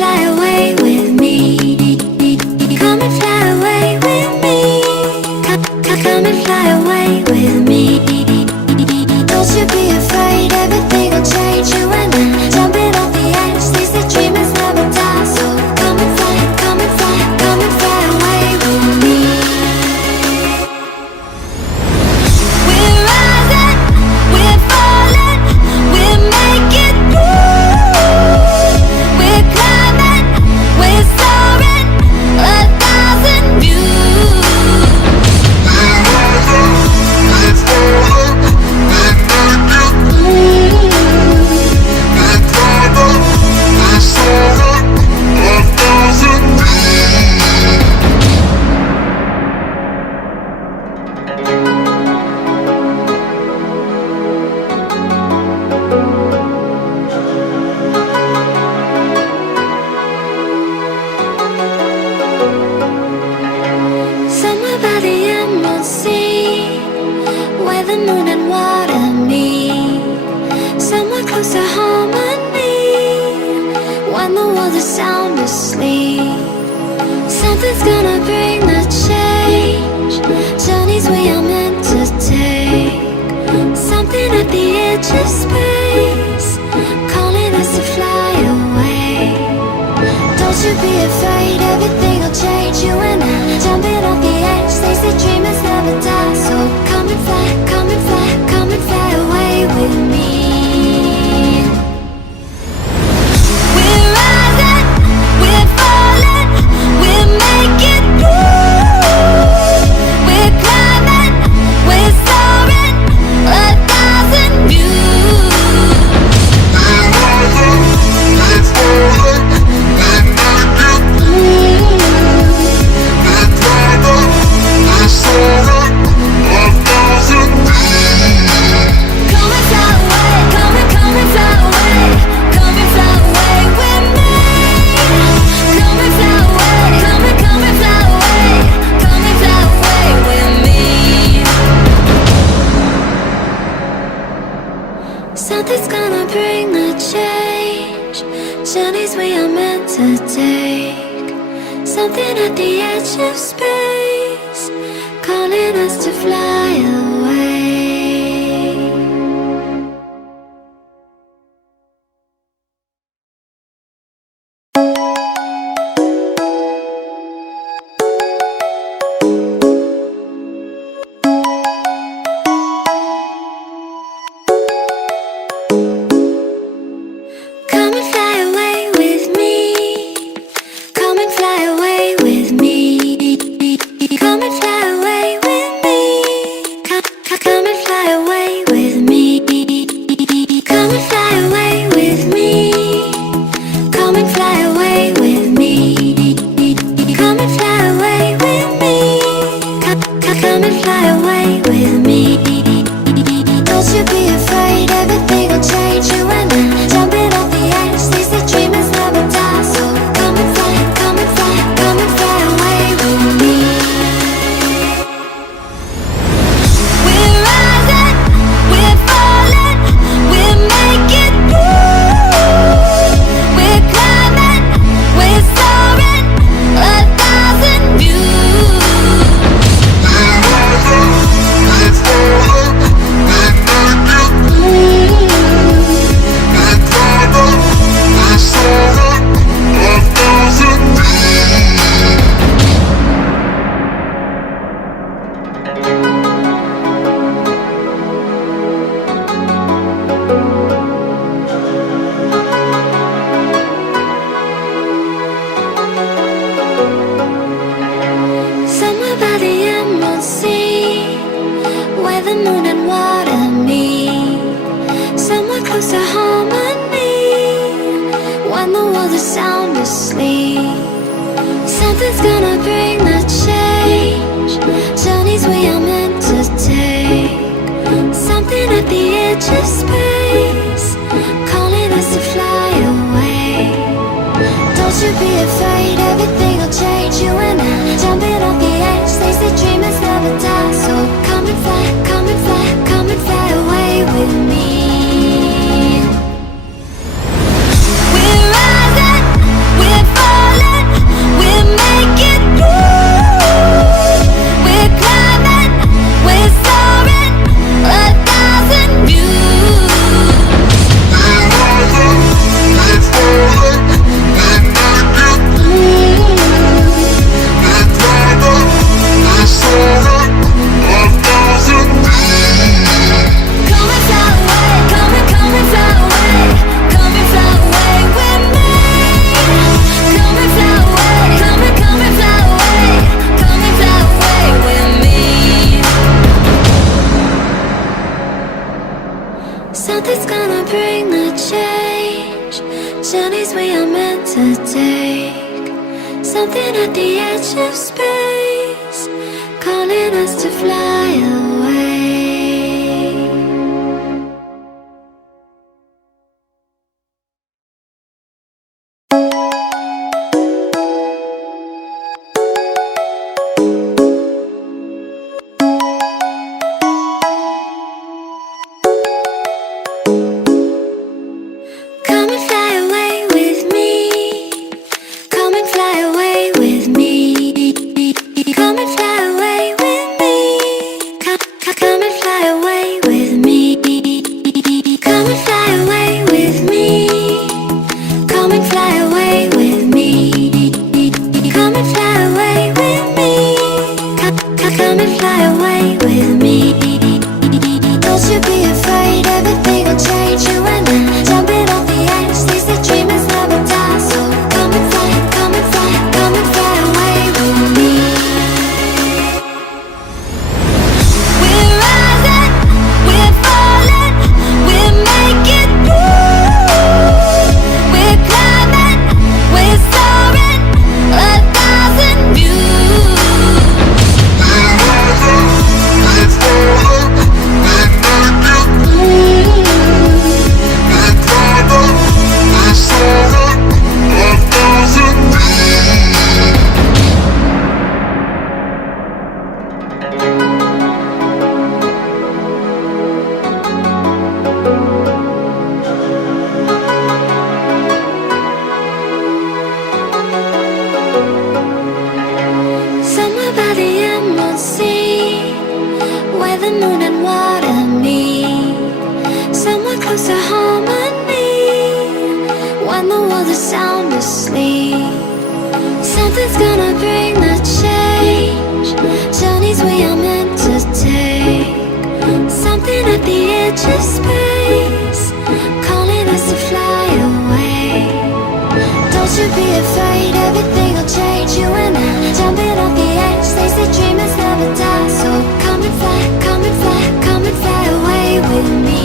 fly away with me. Come and fly away with me. Come and fly away with me. Don't you be afraid, everything will change. You and I, jumping off the edge. They say dreamers never die. So come and fly, come and fly, come and fly away with me. We're rising, we're falling, we're making moves. We're climbing, we're soaring, 1,000 views. We're rising, we're falling, we're making moves. We're climbing, we're soaring, 1,000 views. Somewhere by the emerald sea, where the moon and water meet. Somewhere close to harmony, when the world is sound asleep. Something's gonna bring the change, journeys we are meant to take. Something at the edge of space, calling us to fly away. Don't you be afraid, everything will change. You and I, jumping off the edge. They say dreamers never die. So come and fly, come and fly, come and fly away with me. We're rising, we're falling, we're making moves. We're climbing, we're soaring, 1,000 views. We're rising, we're falling, we're making moves. We're climbing, we're soaring, 1,000 views. Come and fly away, come and fly away, come and fly away with me. Come and fly away, come and fly away, come and fly away with me. Something's gonna bring the change, journeys we are meant to take. Something at the edge of space, calling us to fly away. Come and fly away with me. Come and fly away with me. Come and fly away with me. Come and fly away with me. Come and fly away with me. Come and fly away with me. Come and fly away with me. Come and fly away with me. Don't you be afraid, everything will change. You and I, jumping off the edge. They say dreamers never die. So come and fly, come and fly, come and fly away with me. We're rising, we're falling, we're making moves. We're climbing, we're soaring, 1,000 views. We're rising, we're falling, we're making moves. We're climbing, we're soaring, 1,000 views. Somewhere by the emerald sea, where the moon and water meet. Somewhere close to harmony, when the world is sound asleep. Something's gonna bring the change, journeys we are meant to take. Something at the edge of space, calling us to fly away. Don't you be afraid, everything will change. You and I, jumping off the edge. They say dreamers never die. So come and fly, come and fly, come and fly away with me. We're rising, we're to take. Something at the edge of space, calling us to fly away. Come and fly away with me. Come and fly away with me. Come and fly away with me. Come and fly away with me. Come and fly away with me. Come and fly away with me. Come and fly away with me. Come and fly away with me. Don't you be afraid, everything will change. You and I, jumping off the edge. They say dreamers never die, so come and fly, come and fly, come and fly away with me. We're rising, we're falling, we're making through. We're climbing, we're soaring, 1,000 views. We're rising, we're falling, we're making through. We're climbing, we're soaring, 1,000 feet. Somewhere by the emerald sea, where the moon and water meet. Somewhere close to harmony, when the world is sound asleep. Something's gonna bring the change, journeys we are meant to take. Something at the edge of space, calling us to fly away. Don't you be afraid, everything will change. You and I, jumping off the edge. They say dreamers never die, so come and fly, come and fly, come and fly away with me.